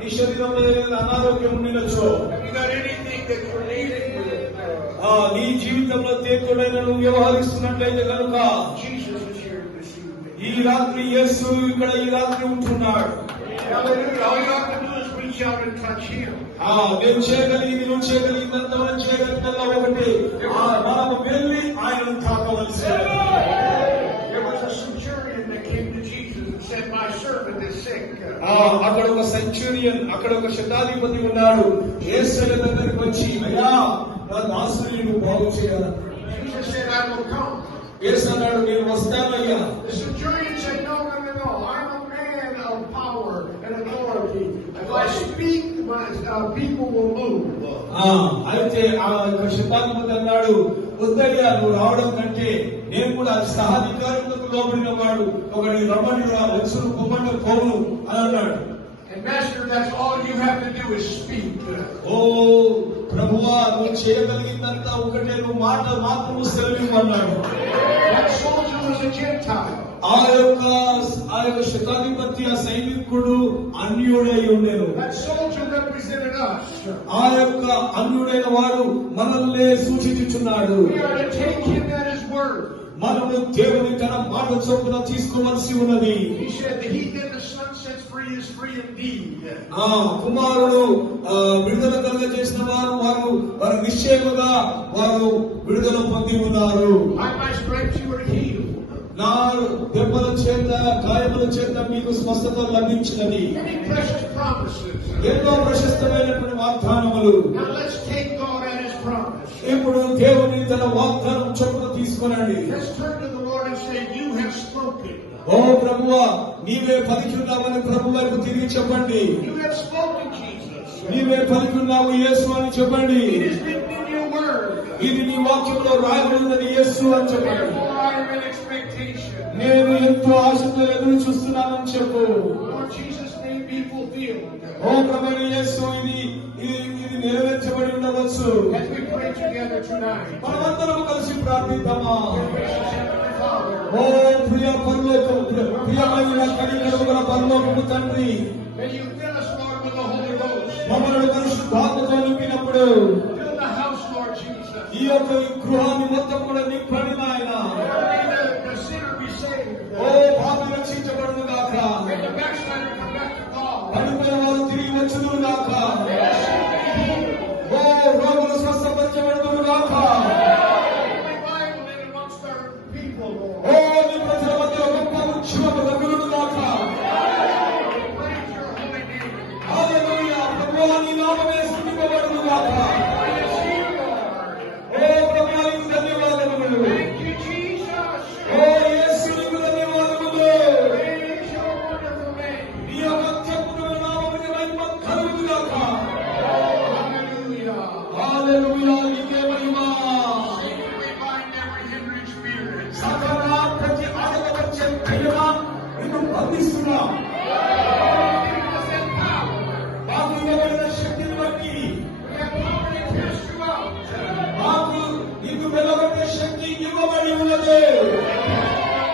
నీ శరీరంలో ఏదైనా అనారోగ్యం ఉండొచ్చు. Have you got anything that you're leading with? నీ జీవితంలో తేజోడైన నువ్వు వ్యవహరిస్తున్నట్లయితే కనుక Jesus is here to receive it. ఈ రాత్రి యేసు ఇక్కడ ఈ రాత్రి ఉంటున్నాడు. Hallelujah. All you have to do is reach out and touch him. నేను చేయగలిగింది నువ్వు చేయగలిగిందంత మనం చేయగలిగినల్లా ఒకటి, మనం వెళ్ళి ఆయనను తాకవలసి. There was a centurion that came to Jesus and said, "My servant is sick." అక్కడ ఒక సెంచురియన్, అక్కడ ఒక శతాధిపతి ఉన్నాడు. యేసయ్య దగ్గరికి వచ్చి, అయ్యా నా దాసుని నువ్వు బాగు చేయాలన్నాడు. Jesus said, "I will come." యేసు అన్నాడు, నేను వస్తానయ్యా. The centurion said, "No. I'm a man of power and authority. If I speak, my people will move." అయితే ఆ శతాధిపతి అన్నాడు, వద్దయ్యా నువ్వు రావడం కంటే నేను కూడా సహాధికారులకు లోబడిన వాడు ఒకటి రమ్మని లక్షలు పొమ్మని పోను అని అన్నాడు. And Master, that's all you have to do is speak. ఓ ప్రభువా, నువ్వు చేయగలిగిందంతా ఒకటే, నువ్వు మాట మాత్రము సెలవిమ్మన్నాడు. That soldier was a Gentile. ఆ యొక్క శతాధిపతి, ఆ సైనికుడు అన్యుడై ఉండేను. That soldier represented us. ఆ యొక్క అన్యుడైన వాడు మనల్ని సూచించుచున్నాడు. We are to take him at his word. మనము దేవుని తన మాట చొప్పున తీసుకోవలసి ఉన్నది. He said that he did the sun sets free is free indeed. కుమారుడు విడుదల కలుగజేసిన వారు నిశ్చయముగా వారు విడుదల పొంది ఉన్నారు. By my stripes you are healed. నా దెబ్బల చేత గాయముల చేత మీకు స్వస్థత లభించినది. Many precious promises. ఎన్నో ప్రశస్తమైనటువంటి వాగ్దానములు. Now let's take God at his promise. ఇప్పుడు దేవుని తన వాగ్దానం చొప్పున తీసుకొనండి. Let's turn to the Lord and say, "You have spoken." ఓ ప్రభువా, నీవే పలికిన్నావని ప్రభు వైపు తిరిగి చెప్పండి. You have spoken, Jesus. నీవే పలికిన్నావు యేసు అని చెప్పండి. It is written in your word. ఇది నీ వాక్యంలో రాయబడి ఉన్నది యేసు అని చెప్పండి. Therefore I am in expectation. నేను ఎంతో ఆశతో ఎదురు చూస్తున్నానని చెప్పు. Lord Jesus, may be fulfilled. ఓ ప్రభువైన యేసు, ఇది నెరవేర్చబడి ఉండవచ్చు. As we pray together tonight. మనమందరం కలిసి ప్రార్థిద్దామా? Gracious Heavenly Father. ఓ ప్రియమైన కనికరముగల పరలోకపు తండ్రి, May you fill us, Lord, with the Holy Ghost. మమ్మల్ని పరిశుద్ధాత్మతో నింపినప్పుడు Fill the house, Lord Jesus. ఈ యొక్క గృహాన్ని మొత్తం కూడా నింపండి నాయన. May the sinner be saved. ఓ పాపి రక్షించబడును గాక. May the backslider come back to God. పడిపోయిన వారు తిరిగి వచ్చును గాక. May the sick be healed. ఓ రోగులు స్వస్థపరచబడును గాక. Revival in amongst our people, Lord. ఓ నీ ప్రజల మధ్య గొప్ప ఉద్యమము కలుగును గాక. Praise your holy name. హల్లెలూయా. ప్రభువా, నీ నామమే స్తుతింపబడును గాక. Praise you, Lord. ఓ ప్రభువా, నీకు ధన్యవాదములు. Thank you, Jesus. ఓ యేసు, నీకు ధన్యవాదములు. Praise your wonderful name. నీ యొక్క అత్యద్భుతమైన నామముకి మహిమ కలుగును గాక. Hallelujah. హల్లెలూయా, నీకే మహిమ. Satan, we bind every hindering spirit. సకల ప్రతి ఆటంకపరిచే దయ్యమా, నిన్ను బంధిస్తున్నా. Give us that power. మాకు ఇవ్వబడిన శక్తిని బట్టి We have power to cast you out. మాకు నిన్ను వెలగొట్టే శక్తి ఇవ్వబడి ఉన్నది.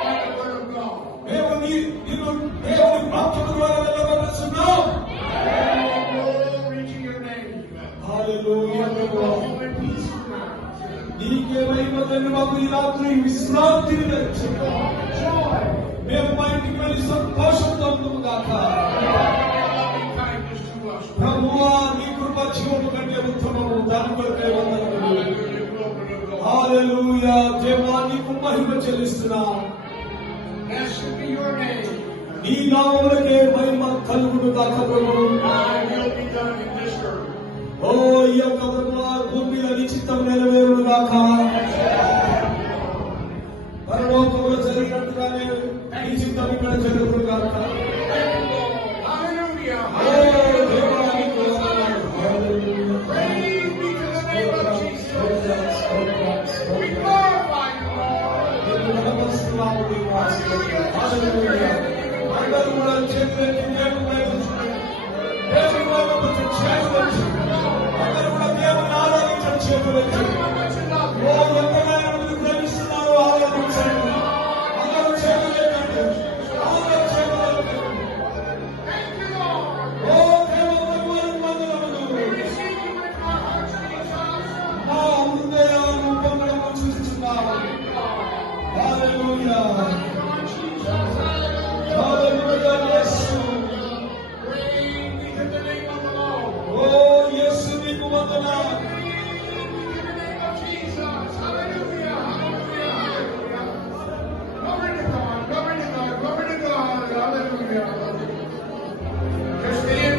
By the word of God. మేము నిన్ను దేవుని వాక్యము ద్వారా వెలగొట్టుచున్నాం. Glory to your name. హల్లెలూయా ప్రభువా. Hope and peace tonight. నీకే మహిమ తండ్రి. మాకు ఈ రాత్రి విశ్రాంతిని దయచేయండి. Joy. మేము మా ఇంటికి వెళ్ళి సంతోషంతో ఉందుము గాక. Loving kindness to us. ప్రభువా, నీ కృప జీవము కంటే ఉత్తమము. దాని కొరకే వందనములు. Hallelujah. Glory to God. హల్లెలూయా. దేవా, నీకు మహిమ చెల్లిస్తున్నాం. Blessed be your name. నీ నామములకే మహిమ కలుగును గాక ప్రభువు. Thy will be done in this earth. ఓ ఈ యొక్క ప్రభువా, భూమి మీద నీ చిత్తం నెరవేరును గాక. పరలోకములో జరిగినట్టుగానే నీ చిత్తం ఇక్కడ జరుగును గాక. Hallelujah. ఓ దేవా, నీకు వందనాలు. హల్లెలూయా. Praise be to the name of Jesus. We glorify you, Lord. నీకు నమస్కారాలు దేవా. హల్లెలూయా. అందరూ కూడా చేతులెత్తి దేవుని వైపు చూడండి. దేవుని వైపు చేతులెత్తి. అందరూ కూడా దేవుని ఆరాధించండి. చేతులెత్తి. ఓ ఎంతగానో మీరు ప్రేమిస్తున్నారు, ఆరాధించండి. అందరూ చేతులెత్తండి. అందరూ చేతులెత్తండి.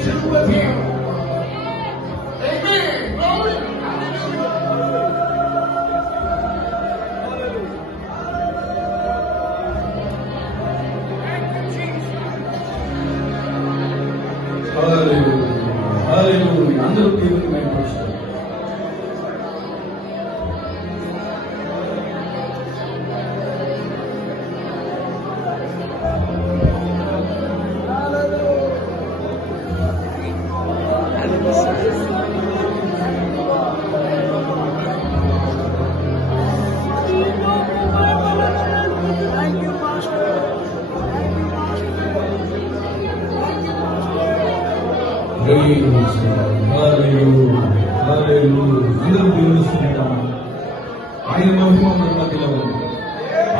do with him. Amen. Glory. హల్లెలూయా. అందరూ దేవుని మహిమపరుస్తారు. అందరూ దేవునిస్తున్నాం. ఆయన మహిమ మన మధ్యలో ఉంది.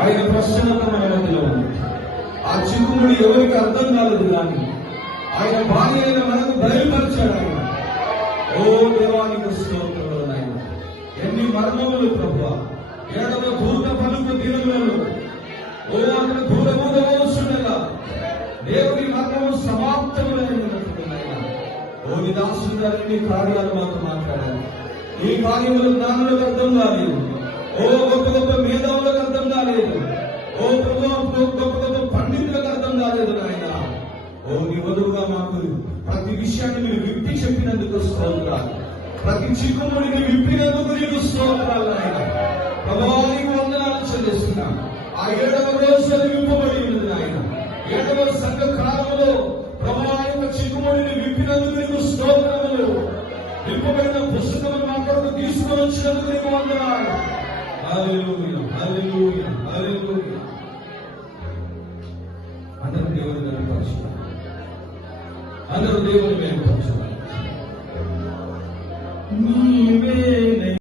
ఆయన ప్రసన్నత మన మధ్యలో ఉంది. ఆ చిక్కుముడి ఎవరికి అర్థం కాలేదు కానీ ఆయన భార్య అయిన మనకు బయలుపరిచాడు ఆయన. ఓ దేవానికి స్తోత్రములు నాయన. ఎన్ని మర్మములు ప్రభువా. ఏడవ దూత పలుకు దినములను ఓ అక్కడ దూరముగా దేవుని మర్మము సమాప్తములైనట్టున్నాయన. ఓ నిదాసుడు గారిని కార్యాలు మాతో మాట్లాడారు. ఈ కార్యములు జ్ఞానులకు అర్థం కాలేదు. ఓ గొప్ప గొప్ప మేధావులకు అర్థం కాలేదు. ఓ ప్రభు గొప్ప గొప్ప పండితులకు అర్థం కాలేదు నాయన. ఓ నీ వధువుగా మాకు ప్రతి విషయాన్ని మీరు విప్పి చెప్పినందుకు స్తోత్రాలు. ప్రతి చిక్కుముడిని విప్పినందుకు నీకు స్తోత్రాలు నాయన. ప్రభావానికి వందనాలు చెల్లిస్తున్నా. ఆ 7వ రోజు అది విప్పబడి ఉన్నది నాయన. 7వ సంఘ కాలంలో ప్రభావం చిక్కుముడిని విప్పినందుకు నీకు స్తోత్రములు. విప్పబడిన పుస్తకం మాట్లాడుతూ తీసుకొని వచ్చినందుకు నీకు వందనాలు. హల్లెలూయా, హల్లెలూయా, హల్లెలూయా. అందరూ దేవుని కనపరుచున్నారు. అందరూ దేవుని మేలుపరుచున్నారు.